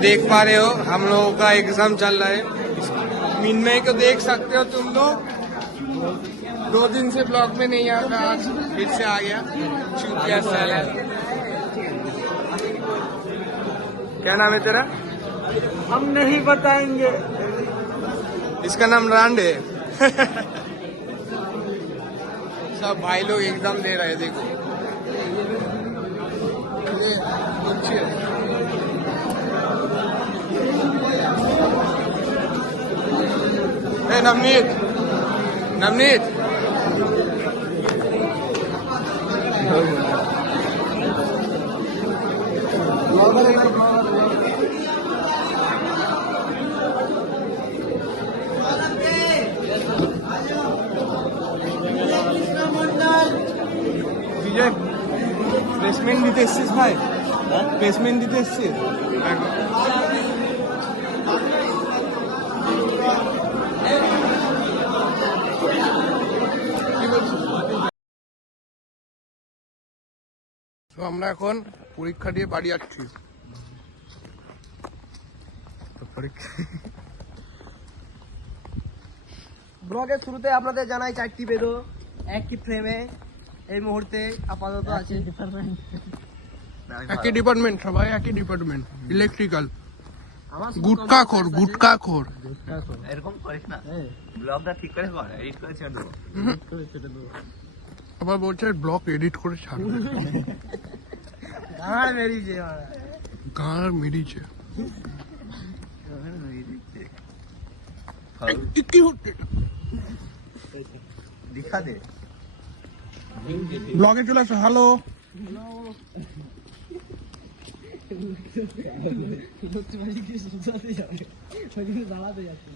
देख पा रहे हो हम लोगों का एग्जाम चल रहा है। मिन्मय को देख सकते हो तुम लोग, 2 दिन से ब्लॉग में नहीं आता, आज फिर से आ गया। चूतिया साला। क्या नाम है तेरा? हम नहीं बताएंगे। इसका नाम रांड है। सब भाई लोग एग्जाम दे रहे हैं, देखो ये नीचे है। नवनीत, नवनीत विजय प्लेसमेंट দিতে এসেছিস ভাই? প্লেসমেন্ট দিতে এসেছিস? তো আমরা এখন পরীক্ষা দিয়ে বাড়ি যাচ্ছি। ব্লগের শুরুতে আপনাদের জানাই 4টি বেদো একই ফ্রেমে এই মুহূর্তে আপাতত আছে। একই ডিপার্টমেন্ট, সবাই একই ডিপার্টমেন্ট, ইলেকট্রিক্যাল। গুটকাখোর, গুটকাখোর। এরকম করিস না, ব্লগটা ঠিক করে কর, এডিট করে ছেড়ে দেবো। আবার বলছে ব্লগ এডিট করে ছাড়বে। গাঁড় মেরিছে গাঁড় মেরিছে। কি হচ্ছে? দিখা দে ব্লগে চলে আসো। হ্যালো, দাঁড়াতে যাচ্ছে।